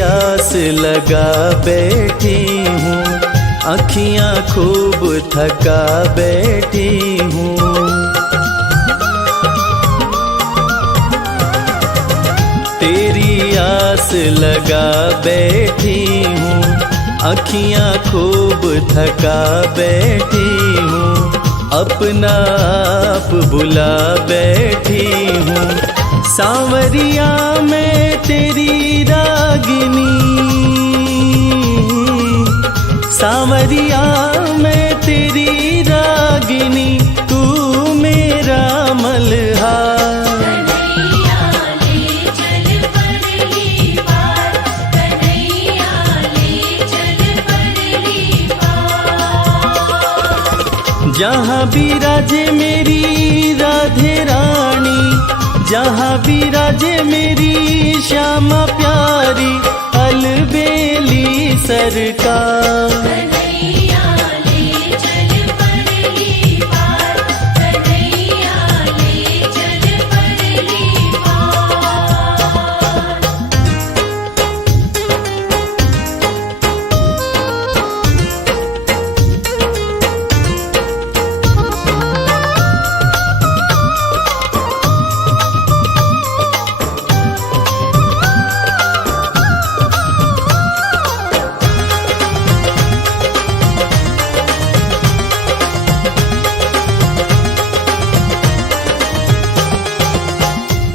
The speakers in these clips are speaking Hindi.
आस लगा बैठी हूँ, अखियाँ खूब थका बैठी हूँ। तेरी आस लगा बैठी हूँ, अखियाँ खूब थका बैठी हूँ, अपना आप बुला बैठी हूँ। सांवरिया मैं तेरी रागिनी, सांवरिया मैं तेरी रागिनी, तू मेरा मल्हार। जहाँ विराजे मेरी राधे रानी, जहाँ विराजे मेरी श्यामा प्यारी, अलबेली सरकार।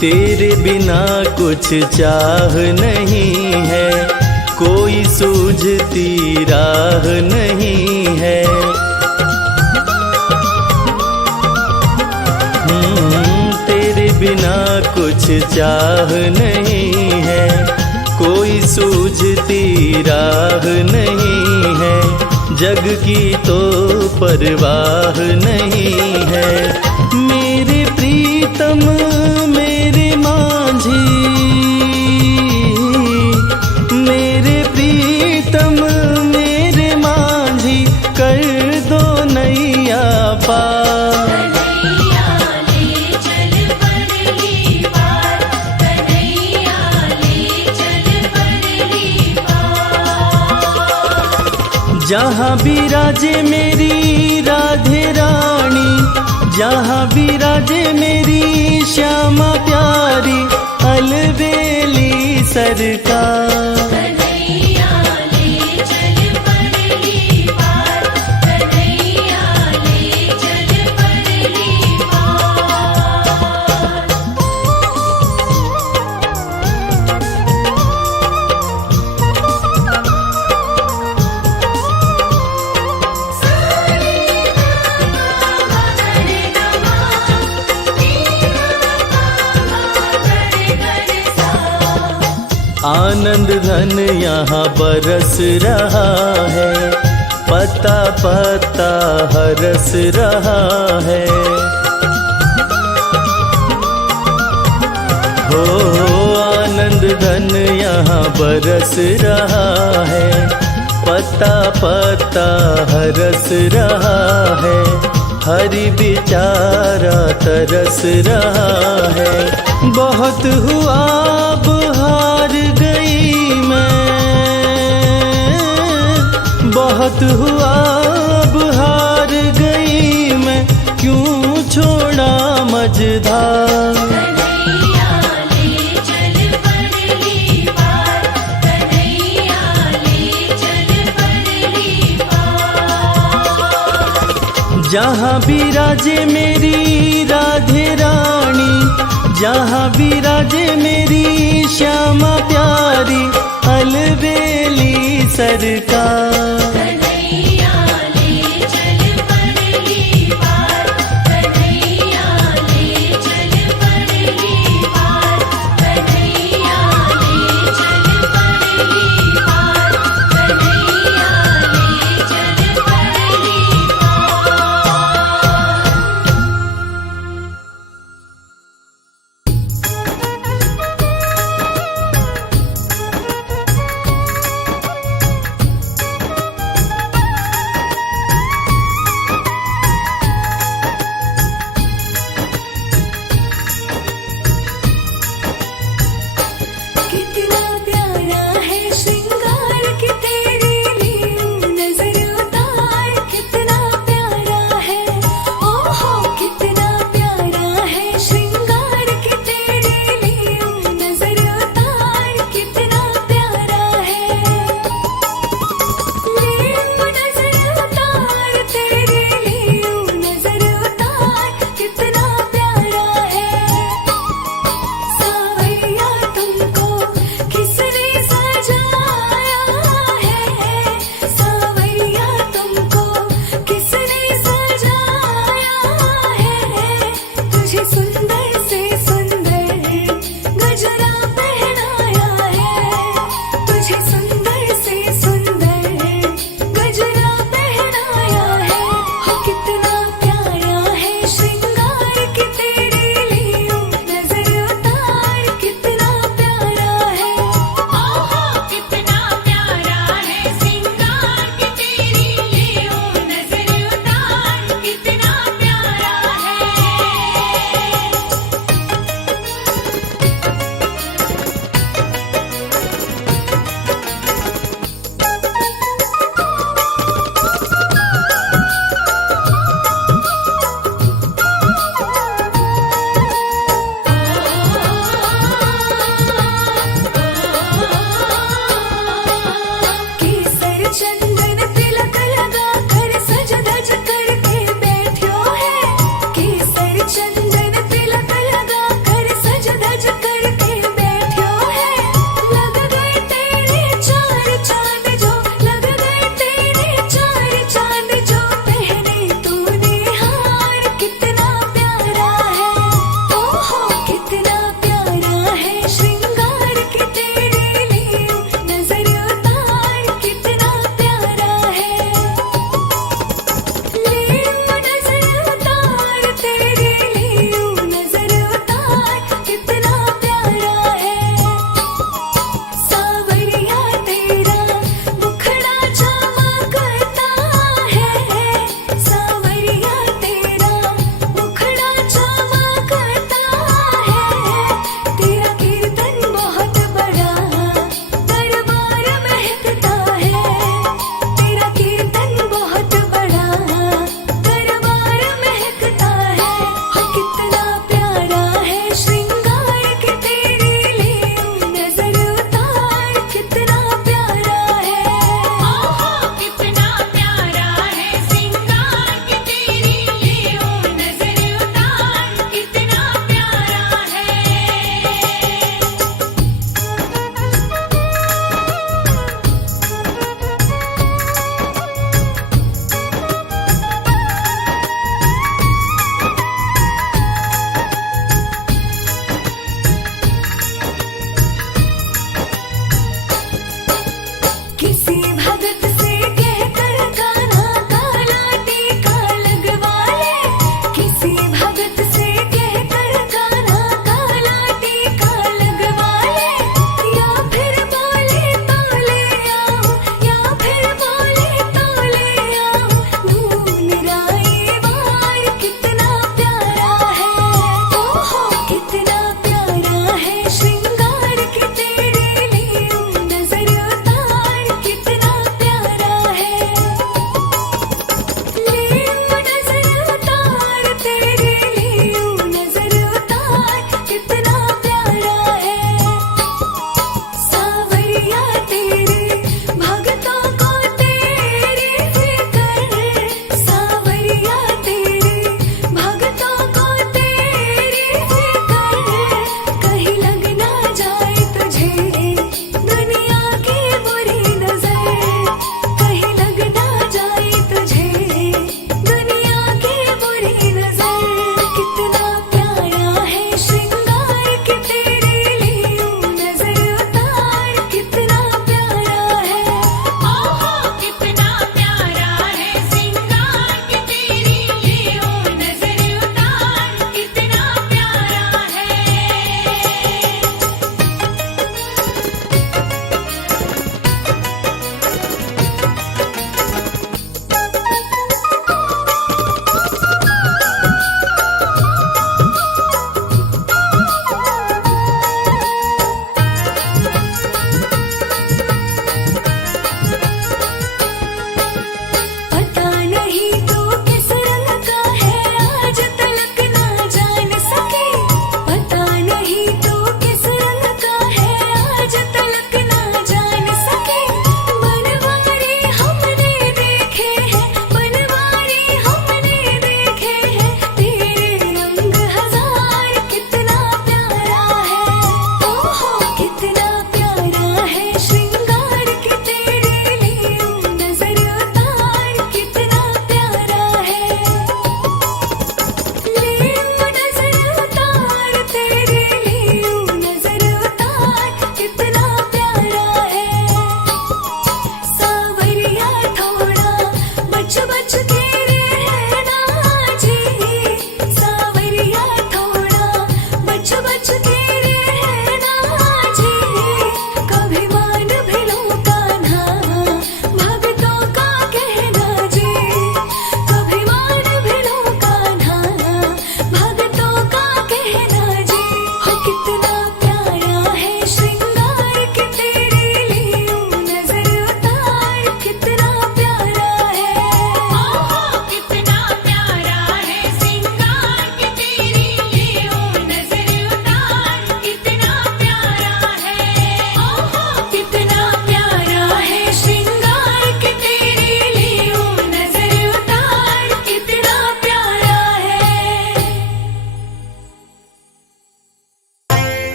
तेरे बिना कुछ चाह नहीं है, कोई सूझती राह नहीं है। तेरे बिना कुछ चाह नहीं है, कोई सूझती राह नहीं है। जग की तो परवाह नहीं है। मेरे प्रीतम मेरे मांझी, मेरे प्रीतम मेरे मांझी, कर दो नैया पार। जहाँ विराजे मेरी राधे रानी, जहाँ विराजे मेरी श्यामा प्यारी, अलबेली सरकार। आनंद धन यहाँ बरस रहा है, पता पता हरस रहा है। हो आनंद धन यहाँ बरस रहा है, पता पता हरस रहा है। हरि बेचारा तरस रहा है। बहुत हुआ अब हार गई मैं, बहुत हुआ अब हार गई मैं, क्यों छोड़ा मझधार। जहाँ विराजे मेरी राधे रानी, जहाँ विराजे मेरी श्यामा प्यारी, अलबेली सरकार।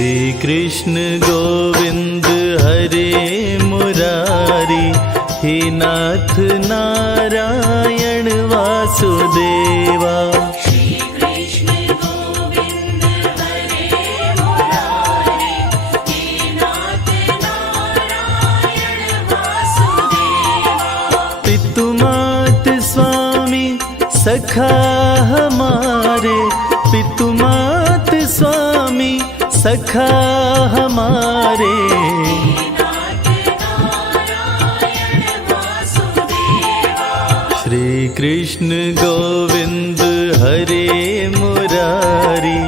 श्री कृष्ण गोविंद हरे मुरारी, हे नाथ नारायण वासुदेवा। श्री कृष्ण गोविंद हरे मुरारी, हे नाथ नारायण वासुदेवा। पितु मात स्वामी सखा हमारे, पितु मात स्वामी सखा हमारे। श्री कृष्ण गोविंद हरे मुरारी,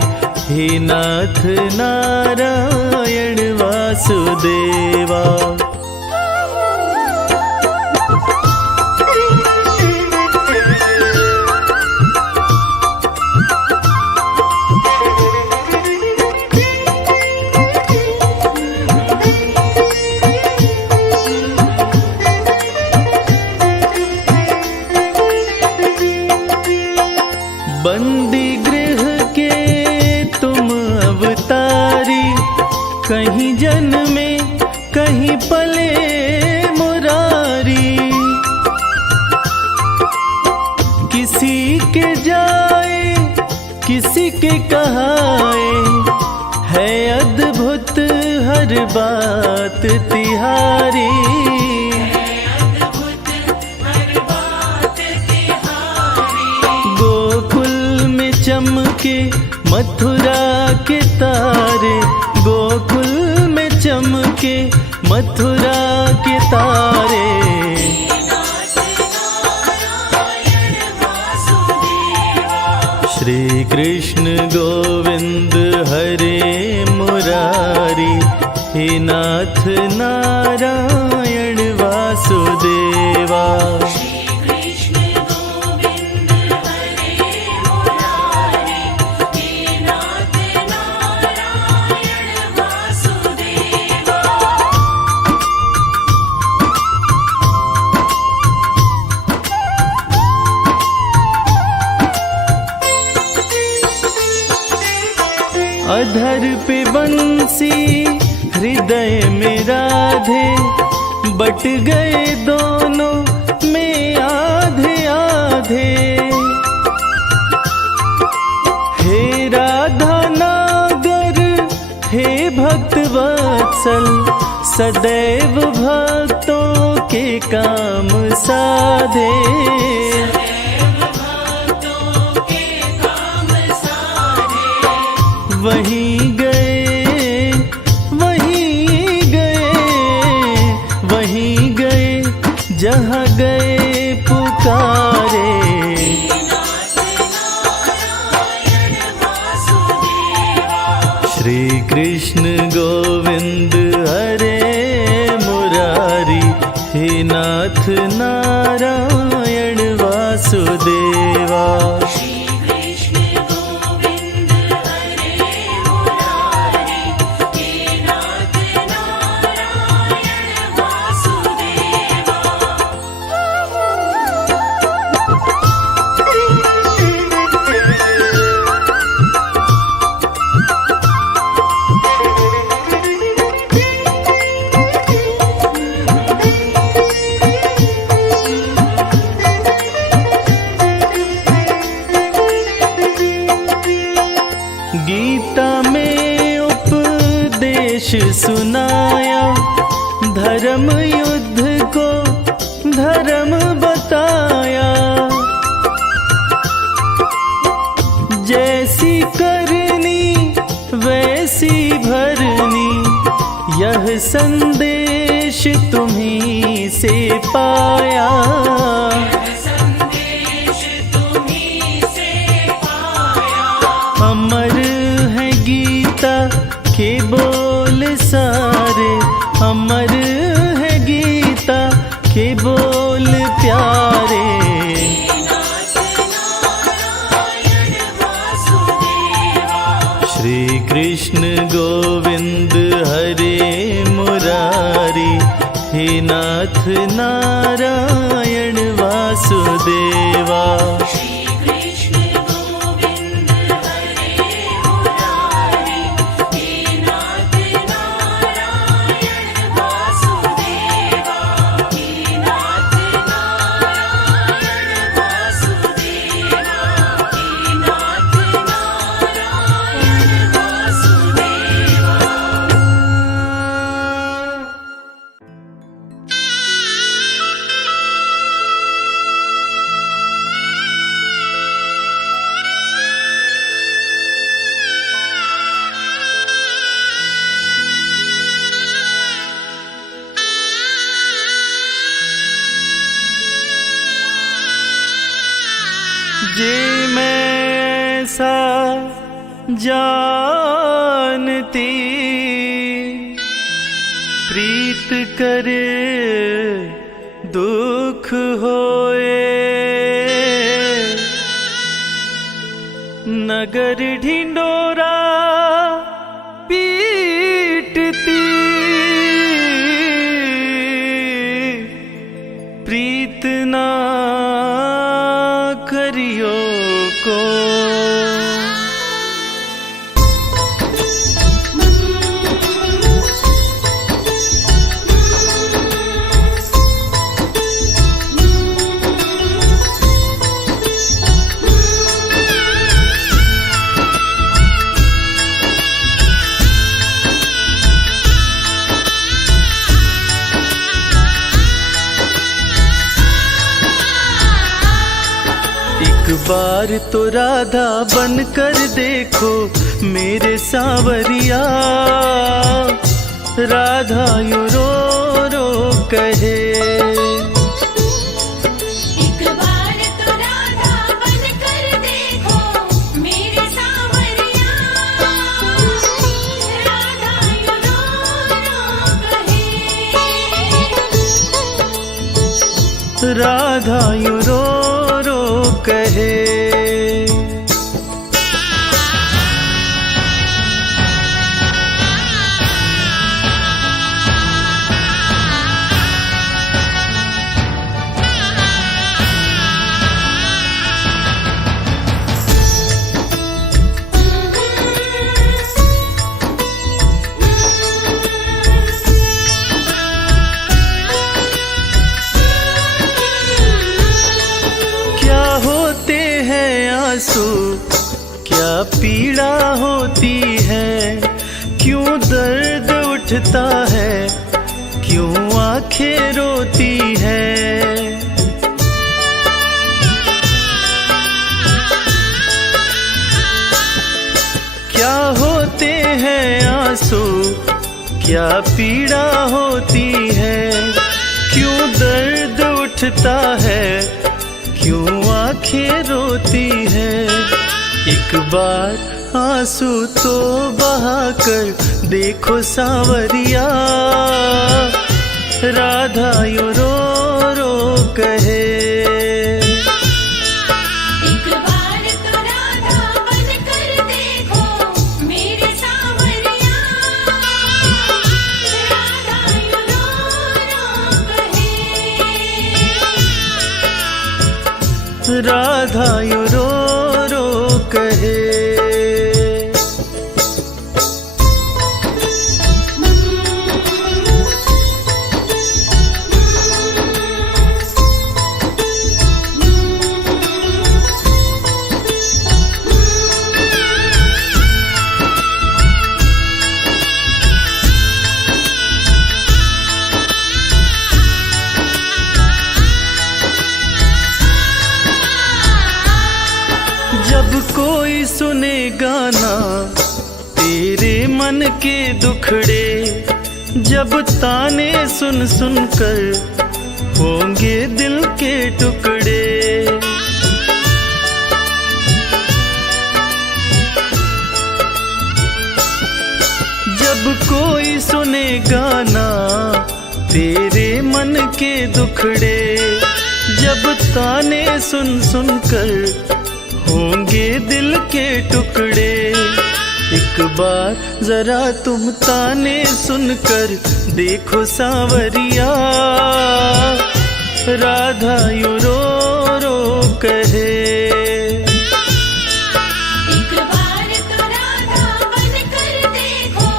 हे नाथ नारायण वासुदेवा। बंदी गृह के तुम अवतारी, कहीं जन्मे कहीं पले मुरारी। किसी के जाए किसी के कहाए, है अद्भुत हर बात तिहारी। चमके मथुरा के तारे, गोकुल में चमके मथुरा के तारे। श्री कृष्ण गोविंद हरे मुरारी, हे नाथ नारायण वासुदेवा। अधर पे बंसी हृदय में राधे, बट गए दोनों में आधे आधे। हे राधा नागर हे भक्त वत्सल, सदैव भक्तों के काम साधे। वहीं गए वहीं गए वहीं गए, जहाँ गए पुकारे। श्री कृष्ण गोविंद हरे मुरारी, हे नाथ नारायण वासुदेवा। गीता में उपदेश सुनाया, धर्म युद्ध को धर्म बताया। जैसी करनी वैसी भरनी, यह संदेश तुम्हीं से पाया। अमर है गीता के बोल सारे, अमर है गीता के बोल प्यारे। श्री कृष्ण गोविंद हरे मुरारी, हे नाथ नारायण वासुदेवा। श्री कृष्ण गोविंद हरे मुरारी, हे नाथ मैं ऐसा जानती प्रीत करे दुख होए नगर ढिंडोरा पीटती प्रीत ना करियो को एक बार तो राधा बन कर देखो मेरे सांवरिया राधा यूं रो रो कहे एक बार तो राधा बन कर देखो मेरे सांवरिया राधा यूं रो रो कहे राधा यूं रो रो कहे क्या होते हैं आंसू क्या पीड़ा होती है क्यों दर्द उठता है क्यों आंखें रोती है क्या होते हैं आंसू क्या पीड़ा होती है क्यों दर्द उठता है क्यों आंखें रोती है एक बार आंसू तो बहा कर देखो सांवरिया राधा यूं रो रो कहे एक बार तो राधा बन कर देखो मेरे सांवरिया राधा यूं रो रो कहे राधा यूं रो रो कहे जब कोई सुने गाना तेरे मन के दुखड़े जब ताने सुन सुन कर होंगे दिल के टुकड़े जब कोई सुने गाना तेरे मन के दुखड़े जब ताने सुन सुन कर होंगे दिल के टुकड़े एक बार जरा तुम ताने सुनकर देखो सांवरिया राधा यूं रो रो कहे एक बार तो राधा बन कर देखो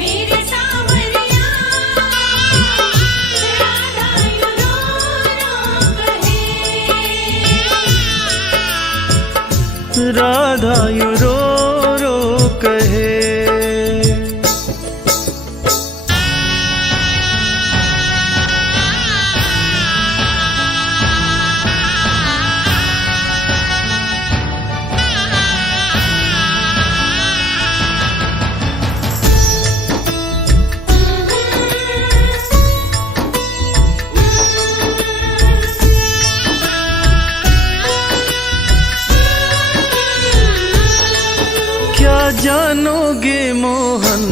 मेरे सांवरिया राधा यूं रो रो कहे राधा यूं रो रो कहे क्या जानोगे मोहन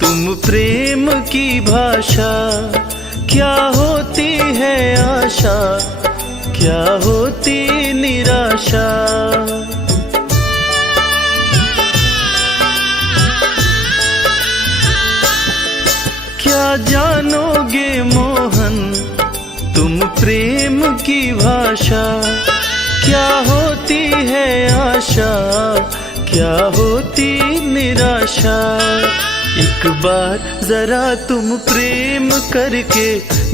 तुम प्रेम की भाषा, क्या होती है आशा, क्या होती निराशा। क्या जानोगे मोहन तुम प्रेम की भाषा, क्या होती है आशा, क्या होती निराशा। एक बार जरा तुम प्रेम करके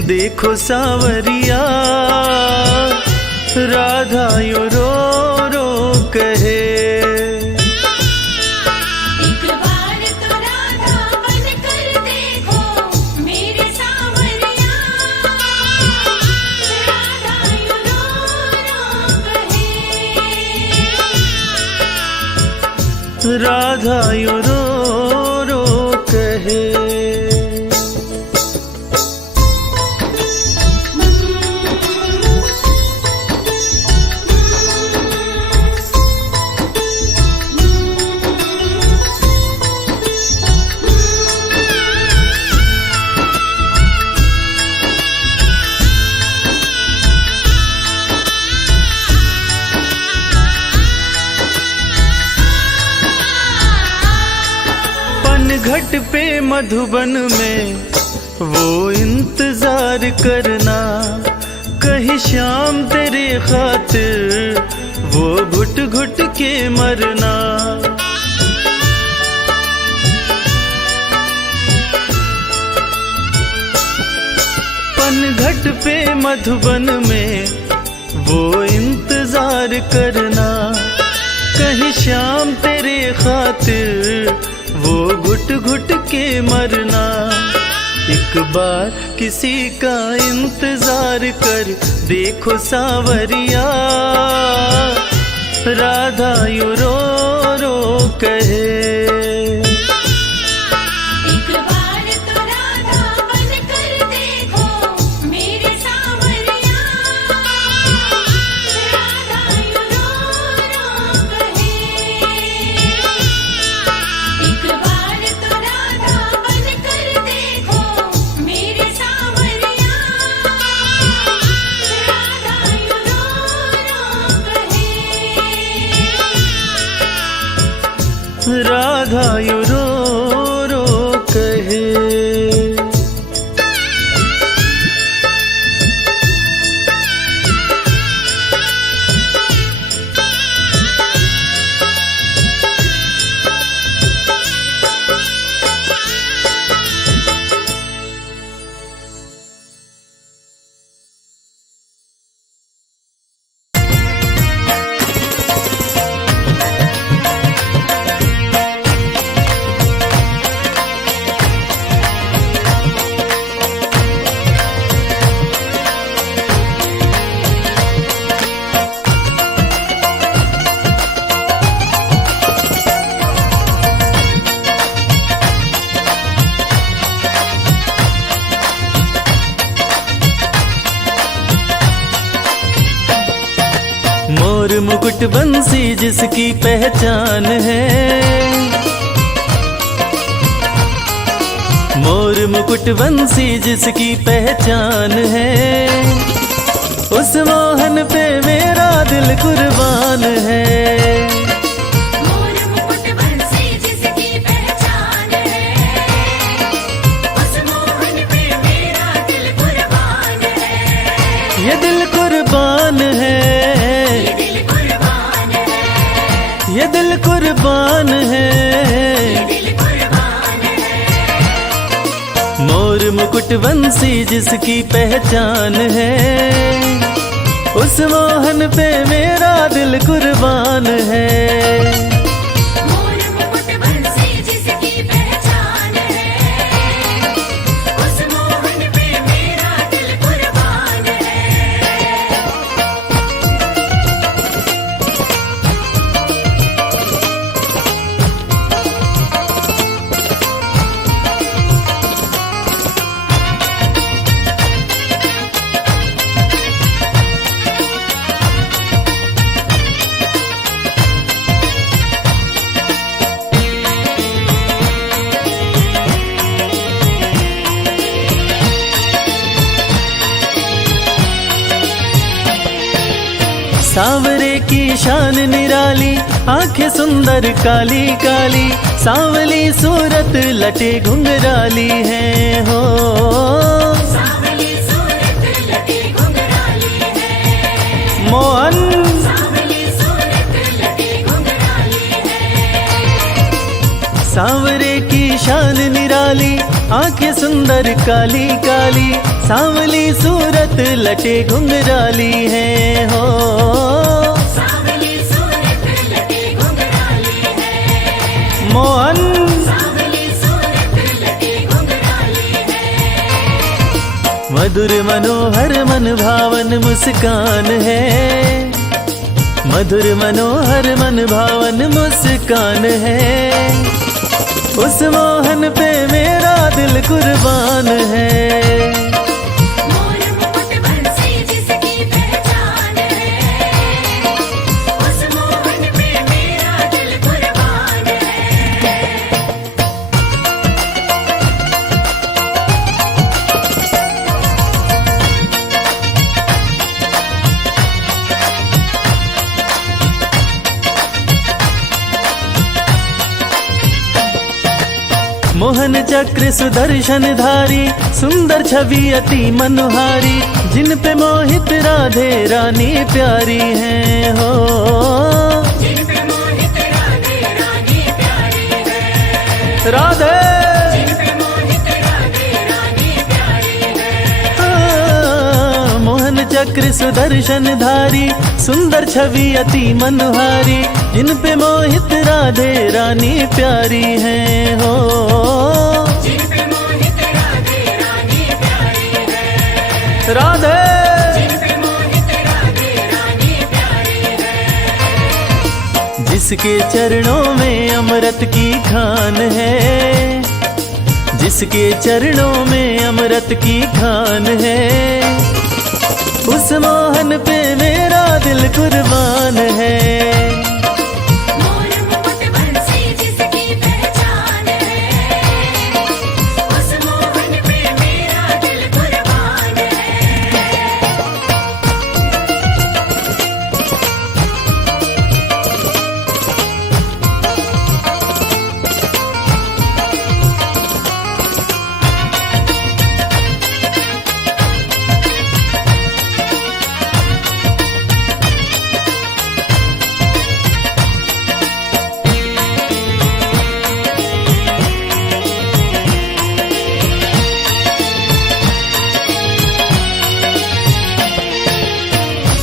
देखो सावरिया, राधा यूं रो रो कहे। एक बार तो राधा बन कर देखो मेरे सावरिया, राधा यूं रो रो कहे। राधा यूं रो रो कहे। घट पे मधुबन में वो इंतजार करना, कहीं शाम तेरे खातिर वो घुट घुट के मरना। पनघट पे मधुबन में वो इंतजार करना, कहीं शाम तेरे खातिर वो घुट घुट के मरना। एक बार किसी का इंतजार कर देखो सावरिया, राधा यूं रो रो कहे। एक बार तो राधा बन कर देखो मेरे सावरिया, राधा यूं रो रो कहे। एक बार तो राधा बन कर देखो मेरे सावरिया, राधा यूं रो रो कहे। राधा यूं रो रो कहे। मोर मुकुट बंसी जिसकी पहचान है, मोर मुकुट बंसी जिसकी पहचान है, उस मोहन पे मेरा दिल कुर्बान है। मोर मुकुट बंसी जिसकी पहचान है, उस मोहन पे मेरा दिल कुर्बान है। ये दिल कुर्बान है, ये दिल कुर्बान है, ये दिल कुर्बान है। मोर मुकुट बंसी जिसकी पहचान है, उस मोहन पे मेरा दिल कुर्बान है। मोर मुकुट बंसी जिसकी पहचान है, उस मोहन पे मेरा दिल कुर्बान है। सांवरे की शान निराली, आंखें सुंदर काली काली, सांवली सूरत लटे घुंघराली है हो। सांवली सूरत लटे घुंघराली है, मोहन सांवली सूरत लटे घुंघराली है। सांवरे की शान निराली, आंखें सुंदर काली काली, सांवली सूरत लटे घुंघराली है हो। सांवली सूरत लटे घुंघराली है, मोहन सांवली सूरत लटे घुंघराली है। मधुर मनोहर मन भावन मुस्कान है, मधुर मनोहर मन भावन मुस्कान है। उस मोहन पे मेरा दिल कुर्बान है। मोर मुकुट बंसी जिसकी पहचान है, उस मोहन पे मेरा दिल कुर्बान है। मोहन चक्र सुदर्शन धारी, सुंदर छवि अति मनोहारी, जिन पे मोहित राधे रानी प्यारी है हो। जिन पे मोहित राधे रानी प्यारी है, राधे जिन पे मोहित राधे रानी प्यारी है। मोहन चक्र सुदर्शन धारी, सुंदर छवि अति मनोहारी, जिन पे मोहित राधे रानी प्यारी है हो। जिन पे मोहित राधे रानी प्यारी है, राधे जिन पे मोहित राधे रानी प्यारी है। जिसके चरणों में अमृत की खान है, जिसके चरणों में अमृत की खान है, उस मोहन पे मेरा दिल कुर्बान है। मोर मुकुट बंसी जिसकी पहचान है, उस मोहन पे मेरा दिल कुर्बान है।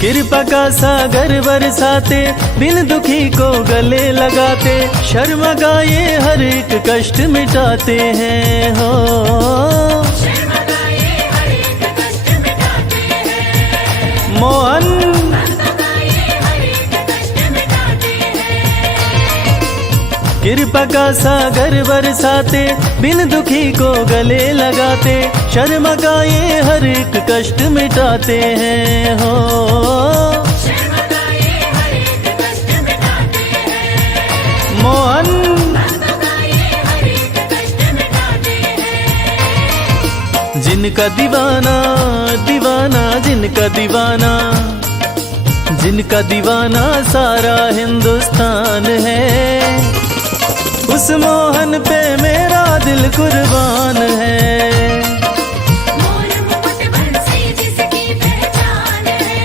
कृपा का सागर बरसाते, बिन दुखी को गले लगाते, शर्मा गाये हर एक कष्ट मिटाते हैं हो। शर्मा गाये हर एक कष्ट मिटाते हैं, मोहन भक्ता गाये हर एक कष्ट मिटाते हैं। कृपा का सागर बरसाते, बिन दुखी को गले लगाते, शर्मा गाये हर एक कष्ट मिटाते हैं हो। शर्मा गाये हर एक कष्ट मिटाते हैं, मोहन भक्ता गाये हर एक कष्ट मिटाते हैं। जिनका दीवाना दीवाना, जिनका दीवाना, जिनका दीवाना सारा हिंदुस्तान है, उस मोहन पे मेरा दिल कुर्बान है। मोर मुकुट बंसी जिसकी पहचान है,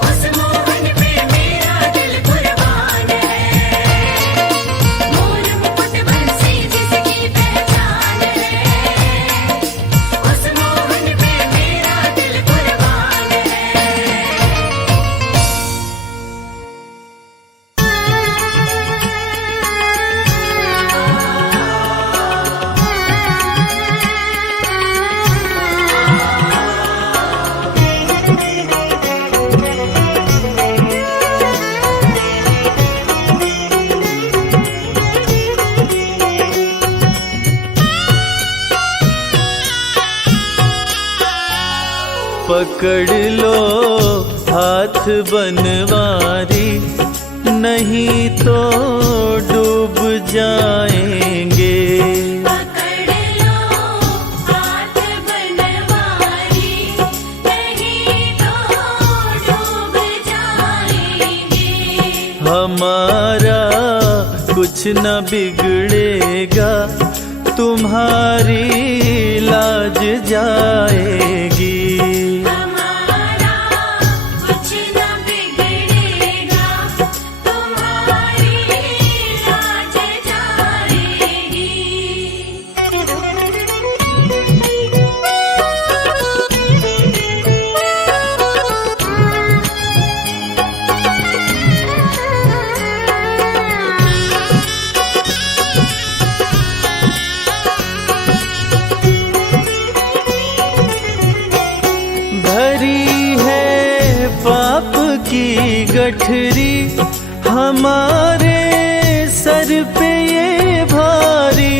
उस मोहन पे मेरा दिल कुर्बान है। मोर मुकुट बंसी जिसकी पहचान है, उस मोहन पे मेरा दिल कुर्बान है। पकड़ लो हाथ बनवारी, नहीं तो डूब जाएंगे। पकड़ लो हाथ बनवारी, नहीं तो डूब कुछ न बिगड़ेगा, तुम्हारी लाज जाएगी। हमारा कुछ न बिगड़ेगा, तुम्हारी लाज जाएगी। भरी है पाप की गठरी, हमारे सर पे ये भारी।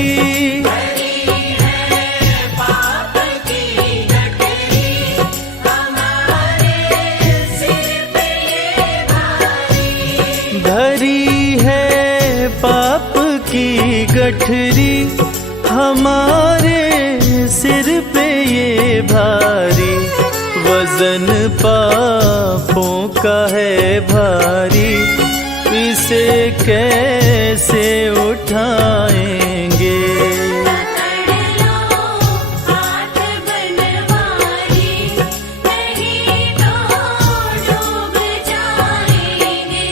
पाप की गठरी हमारे सिर पे ये भारी। भरी है पाप की गठरी, हमारे सिर पे ये भारी। वजन पापों का है भारी, इसे कैसे उठाएंगे। पकड़ लो हाथ बनवारी, नहीं तो डूब जाएंगे।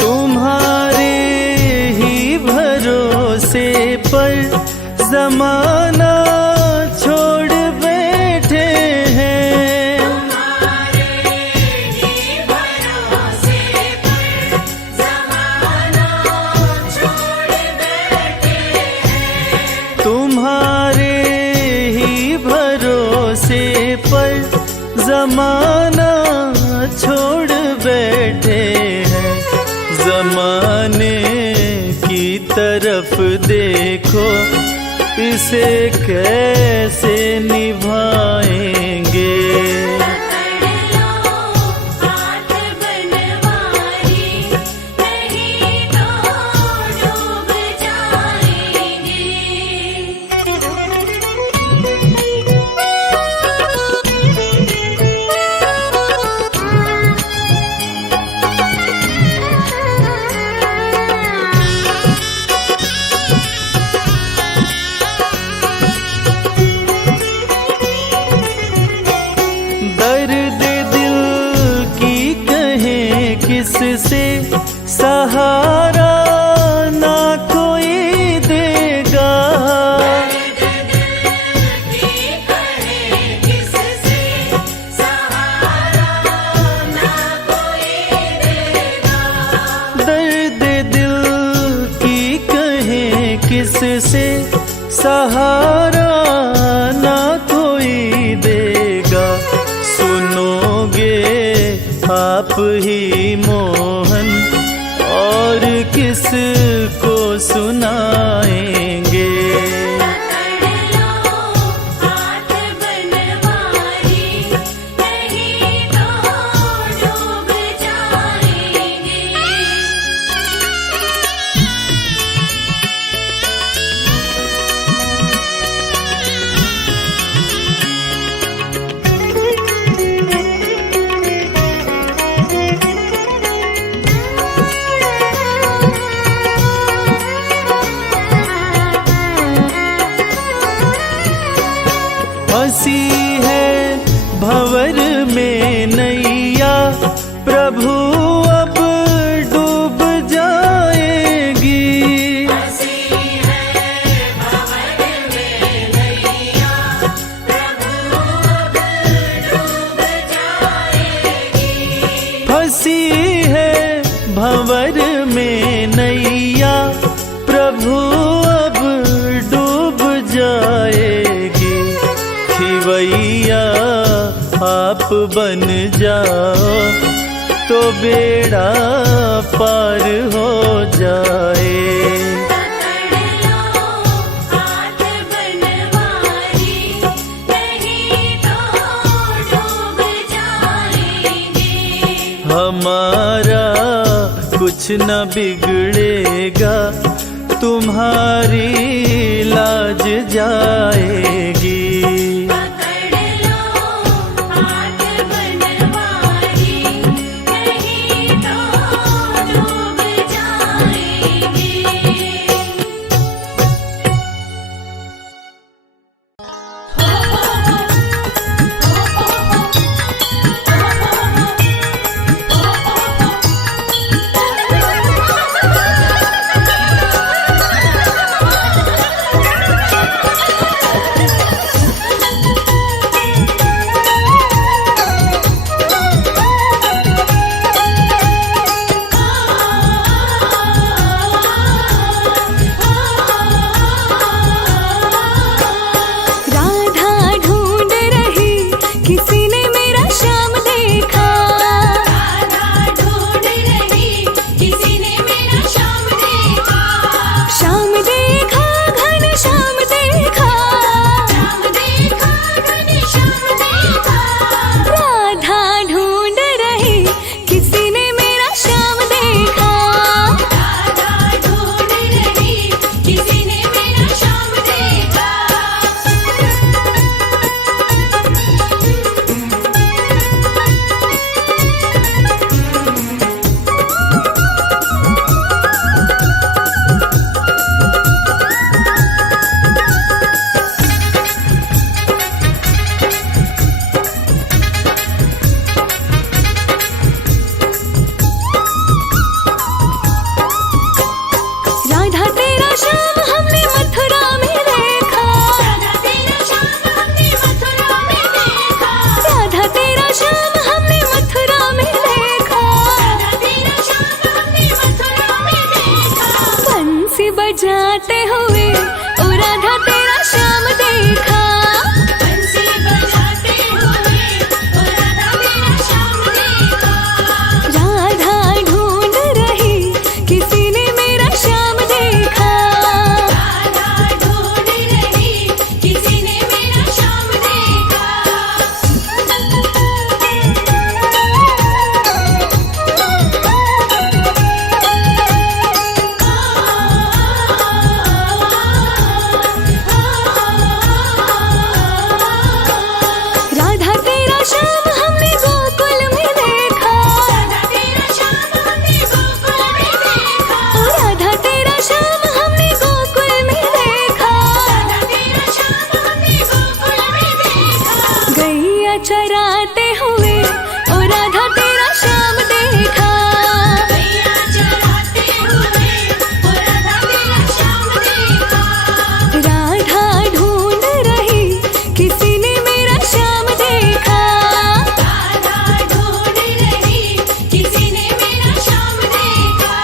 तुम्हारे ही भरोसे पर जमाना छोड़ बैठे हैं। हमारे ही भरोसे पर ज़माना छोड़ बैठे हैं। तुम्हारे ही भरोसे पर जमाना छोड़ बैठे हैं। जमाने की तरफ देखो, इसे कैसे निभाएंगे। पकड़ लो हाथ बनवारी, नहीं तो डूब जाएंगे। दर्द दिल की कहें किससे, सहारा ना कोई देगा। किससे सहारा ना कोई देगा। दर्द दिल की कहें किससे, सहारा ना कोई देगा। सुनोगे आप ही मोहन, और किस को सुनाएंगे। पकड़ लो हाथ बनवारी, नहीं तो डूब जाएंगे। फंसी है भंवर में नैया, प्रभु अब डूब जाएगी। हंसी है भंवर में नैया, प्रभु अब डूब जाएगी। फंसी है भंवर में नैया, प्रभु अब डूब जाएगी। खिवैया आप बन जाओ, तो बेड़ा पार हो जाए। पकड़ लो हाथ बनवारी, नहीं तो हमारा कुछ न बिगड़ेगा, तुम्हारी लाज जाएगी। पकड़ लो हाथ बनवारी, नहीं तो डूब जाएगी। बजाते हुए ओ राधा तेरा श्याम देखा। बंसी बजाते हुए ओ राधा तेरा श्याम देखा। राधा ढूंढ रही किसी ने मेरा श्याम देखा। राधा ढूंढ रही किसी ने मेरा श्याम देखा। राधा तेरा श्याम हमने गोकुल में देखा। राधा तेरा श्याम हमने गोकुल में देखा। ओ राधा तेरा श्याम हमने गोकुल में देखा। राधा तेरा श्याम हमने गोकुल में देखा। गैया चराते हुए ओ राधा तेरा श्याम देखा। गैया चराते हुए ओ राधा तेरा श्याम देखा। राधा ढूंढ रही किसी ने मेरा श्याम देखा। राधा ढूंढ रही किसी ने मेरा श्याम देखा।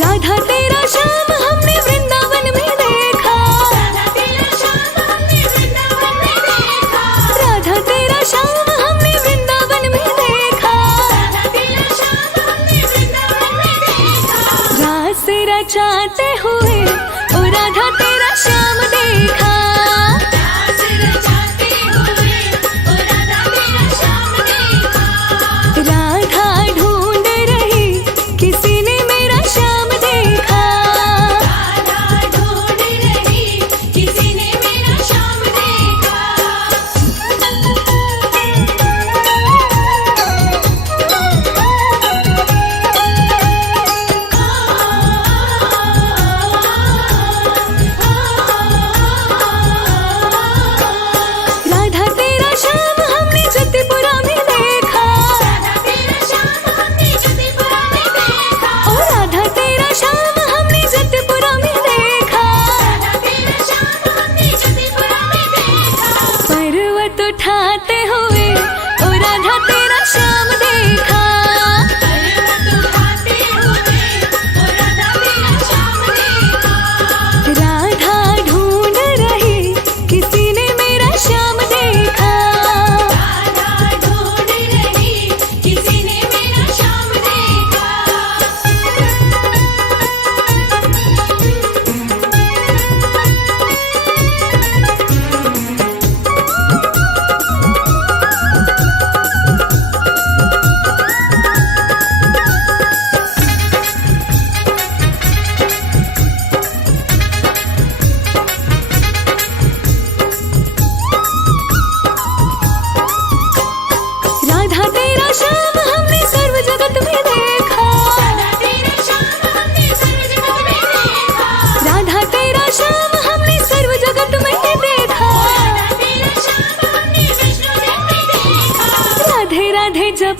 राधा तेरा श्याम हमने वृंदावन में देखा। राधा तेरा श्याम हमने वृंदावन में देखा। राधा तेरा श्याम हमने वृंदावन में देखा। राधा तेरा श्याम हमने वृंदावन में देखा। रास रचाते हुए ओ राधा तेरा श्याम देखा। रास रचाते हुए ओ राधा तेरा श्याम देखा। राधा ढूंढ रही किसी ने मेरा श्याम देखा। राधा ढूंढ रही किसी ने मेरा श्याम देखा।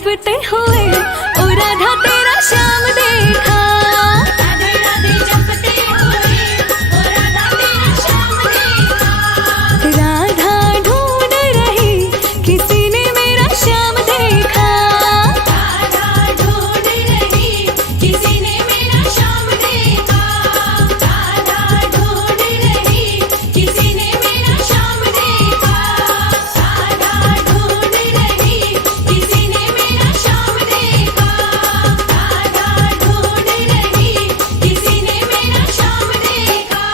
जपते हुए ओ राधा तेरा श्याम देखा। राधे राधे जपते हुए ओ राधा तेरा श्याम देखा। राधा ढूंढ रही किसी ने मेरा श्याम देखा। राधा ढूंढ रही किसी ने मेरा श्याम देखा। राधा ढूंढ रही किसी ने मेरा श्याम देखा। राधा ढूंढ रही किसी ने मेरा श्याम देखा। राधा ढूंढ रही किसी ने मेरा श्याम देखा।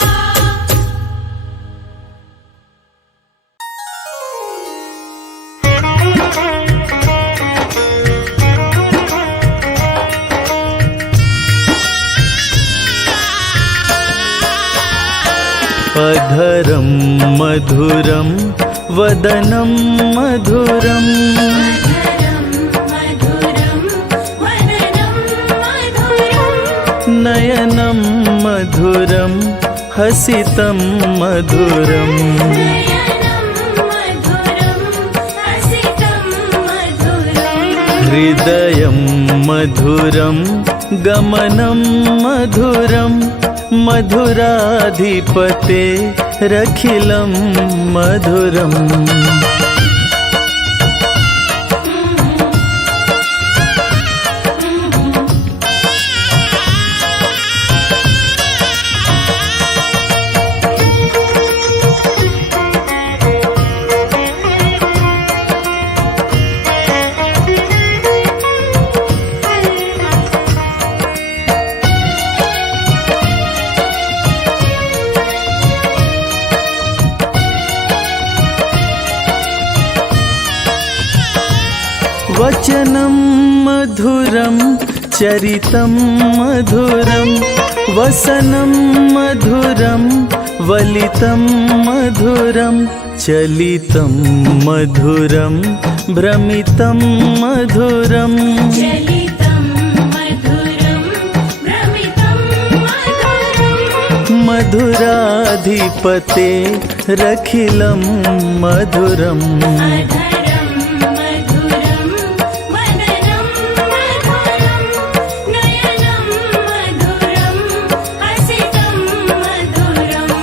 अधरं मधुरं वदनं मधुरम् मधुरं मधुरं वदनं मधुरं। नयनं मधुरं हसितं मधुरम् नयनं मधुरं हसितं मधुरम्। हृदयं मधुरं गमनं मधुरं मधुराधिपते रखिलं मधुरम्। वचनं मधुरं चरितं मधुरं वसनं मधुरं वलितं मधुरं चलितं मधुरं भ्रमितं मधुरम् चलितं मधुरं भ्रमितं मधुरम्। मधुराधिपते रखिलं मधुरम्। अधरं मधुरं वदनं मधुरं। नयनं मधुरं हसितं मधुरम्।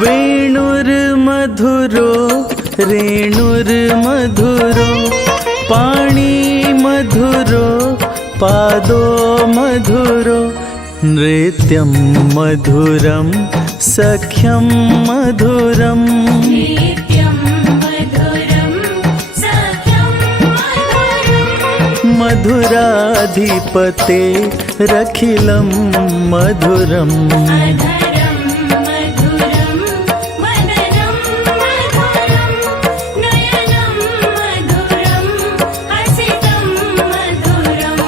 वेणुर्मधुरो रेणुर्मधुरो पाणिमधुरो पादो मधुरो नृत्यं मधुरं सख्यं मधुरम् नित्यं मधुरं सख्यं मधुरम्। मधुराधिपते रखिलं मधुरम्। अधरं मधुरं वदनं मधुरं। नयनं मधुरं हसितं मधुरम्।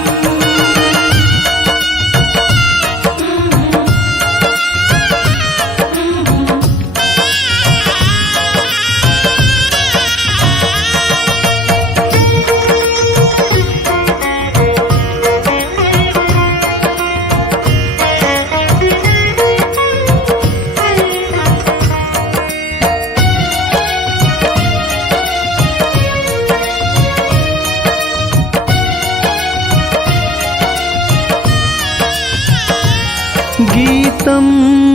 गीतं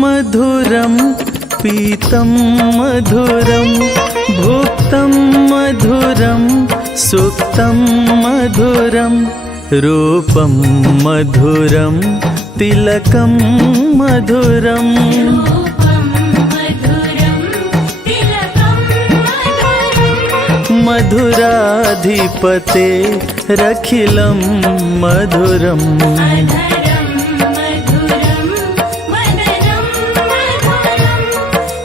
मधुरं पीतं मधुरं भुक्तं मधुरं सुक्तं मधुरं रूपं मधुरं तिलकं मधुरम् रूपं मधुरं तिलकं मधुरम्। मधुराधिपते रखिलं मधुरम्। अधरं मधुरं वदनं मधुरं।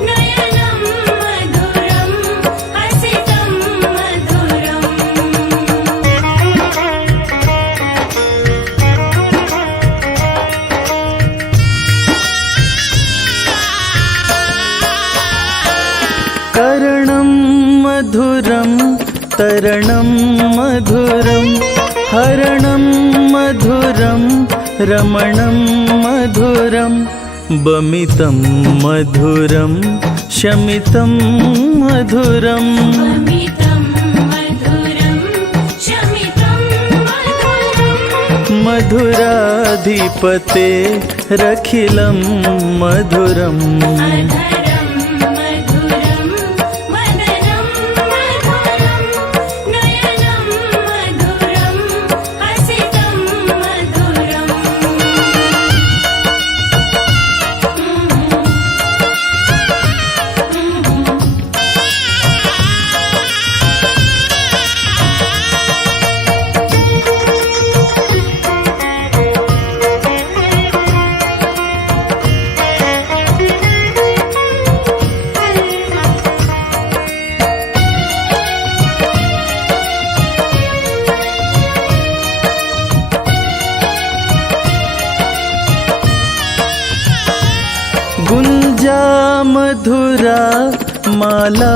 नयनं मधुरं हसितं मधुरम्। कर्णं मधुरं तरणं मधुरं हरणं मधुरं रमणं मधुरं बमितं मधुरं शमितं मधुरम् अमितं मधुरं शमितं मधुरम् मधुराधिपते रखिलं मधुरम् अधरं मधुरं वदनं मधुरं नयनं मधुरं हसितं मधुरम् गुंजा मधुरा माला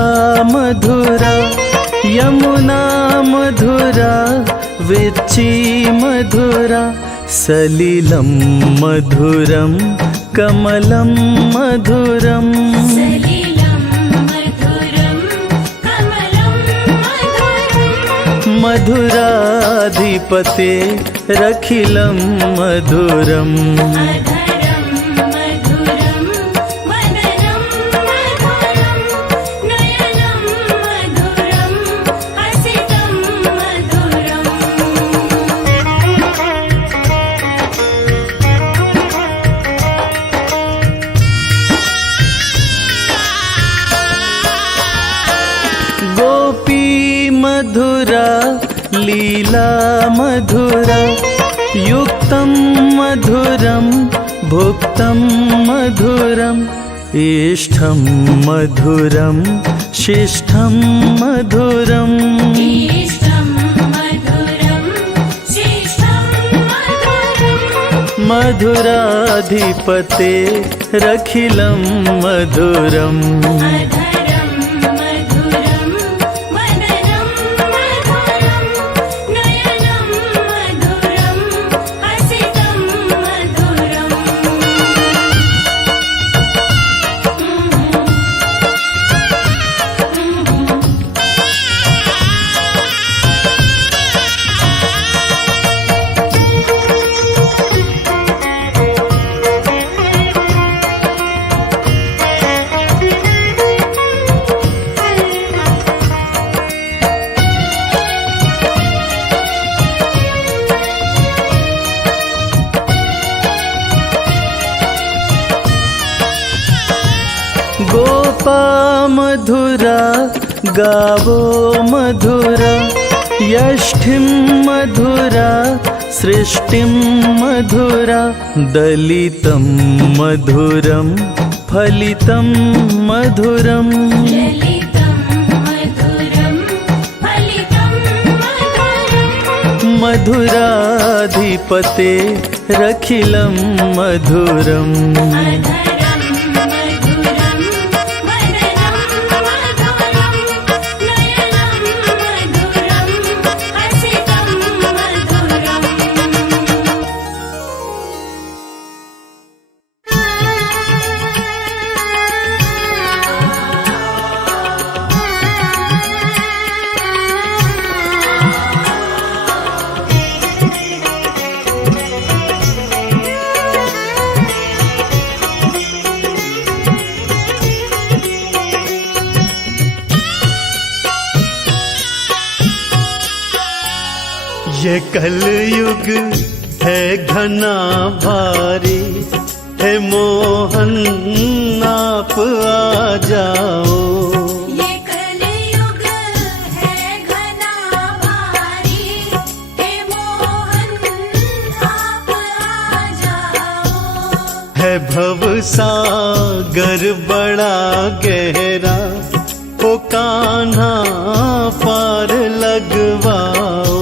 मधुरा यमुना मधुरा विच्ची मधुरा सलिलं मधुरं कमलं मधुरम् सलिलं मधुरं कमलं मधुरम् मधुराधिपते रखिलं मधुरम् अधरं मधुरं वदनं मधुरं नयनं मधुरं हसितं मधुरम् गोपी मधुरा लीला मधुरा युक्तं मधुरं भुक्तं मधुरम् इष्टं मधुरं शिष्टं मधुरम् इष्टं मधुरं शिष्टं मधुरम् मधुराधिपते रखिलं मधुरम् अधरं मधुरं वदनं मधुरं नयनं मधुरं हसितं मधुरम् गोपा मधुरा गावो मधुरा यष्ठिं मधुरा सृष्टिं मधुरा दलितं मधुरं फलितं मधुरम् ललितं मधुरं फलितं मधुरम् मधुराधिपते रखिलं मधुरम् अधरं मधुरं वदनं मधुरं नयनं मधुरं हसितं मधुरम् ये कलयुग है घना भारी, हे मोहन आप आ जाओ। ये कलयुग है घना भारी, हे मोहन आप आ जाओ। है भव सागर बड़ा गहरा, ओ कान्हा पार लगवाओ।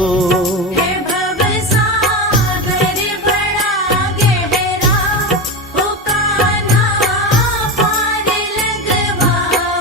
हे भव सागर बड़ा गहरा, ओ कान्हा पार लगवाओ।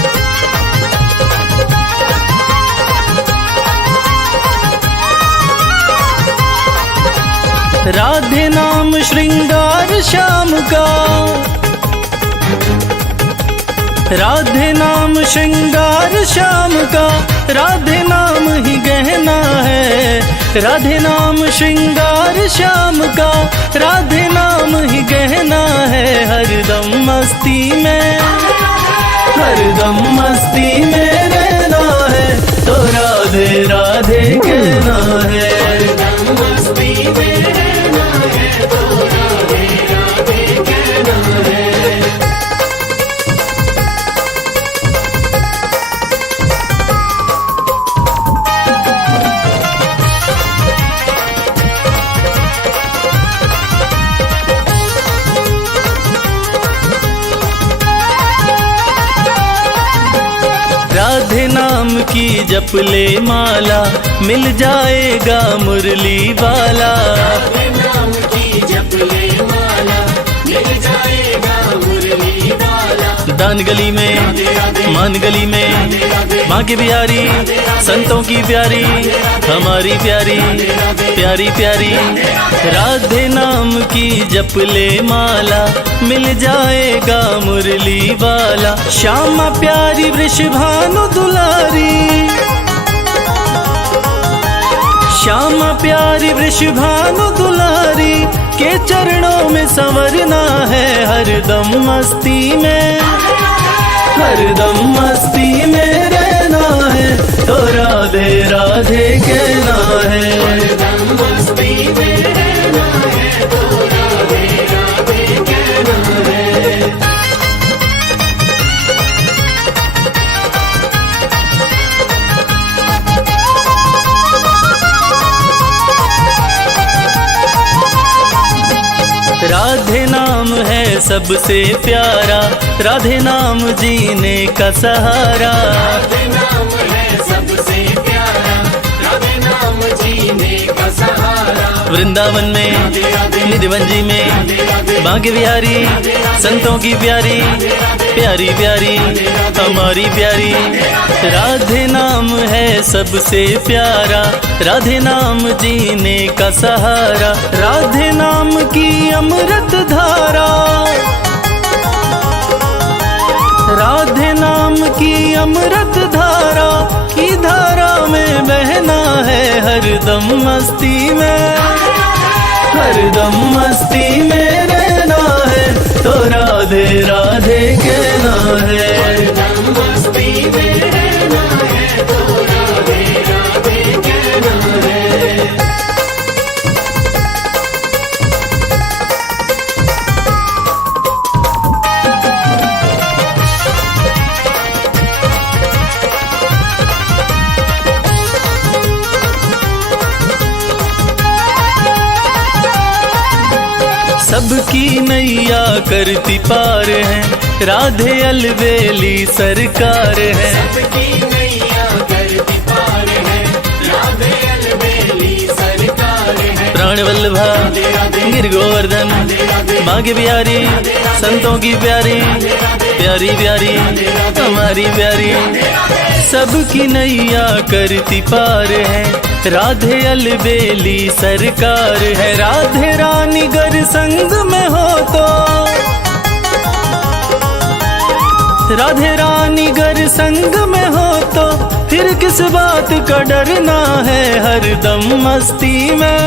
राधे नाम श्रृंगार श्याम का, राधे नाम श्रृंगार श्याम का, राधे नाम ही गहना है। राधे नाम श्रृंगार श्याम का, राधे नाम ही गहना है। हरदम मस्ती में, हरदम मस्ती में रहना है, तो राधे राधे कहना है। हरदम मस्ती में रहना है, तो राधे राधे कहना है। राधे नाम की जप ले माला, मिल जाएगा मुरली वाला। राधे नाम की जप ले माला, मिल जाएगा मुरली वाला। दान गली में, मान गली में, माँ की प्यारी, संतों की प्यारी, हमारी प्यारी प्यारी प्यारी। राधे नाम की जप ले माला, मिल जाएगा मुरली वाला। श्यामा प्यारी वृषभानु दुलारी, श्यामा प्यारी वृषभानु दुलारी, के चरणों में संवरना है। हरदम मस्ती में, हरदम मस्ती में रहना है, तो राधे राधे कहना है। हरदम मस्ती में रहना है, तो राधे राधे कहना है। राधे नाम है सबसे प्यारा, राधे नाम जीने का सहारा। राधे नाम है सबसे प्यारा, राधे नाम जीने का सहारा। वृंदावन में, निधिवंजी में, बांके बिहारी, संतों की प्यारी प्यारी प्यारी, हमारी प्यारी। राधे नाम है सबसे प्यारा, राधे नाम जीने का सहारा। राधे नाम की अमृत धारा, राधे नाम की अमृत धारा, की धारा में बहना है। हरदम मस्ती में, हरदम मस्ती में रहना है, तो राधे राधे कहना है। हरदम मस्ती में रहना है, तो राधे राधे कहना है। सबकी नैया करती पार है, राधे अलवेली सरकार है। सबकी नैया करती पार है, राधे अलवेली सरकार है। प्राण वल्लभा गिर गोवर्धन, बांके बिहारी, संतों की प्यारी प्यारी प्यारी, हमारी प्यारी। सबकी नैया करती पार है, राधे अलबेली सरकार है। राधे रानी गर संग में हो तो, राधे रानी गर संग में हो तो, फिर किस बात का डरना है। हरदम मस्ती में,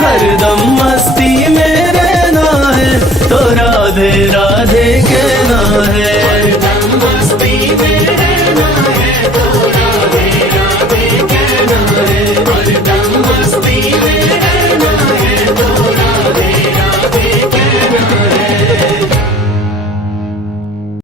हरदम मस्ती में रहना है, तो राधे राधे कहना है। हरदम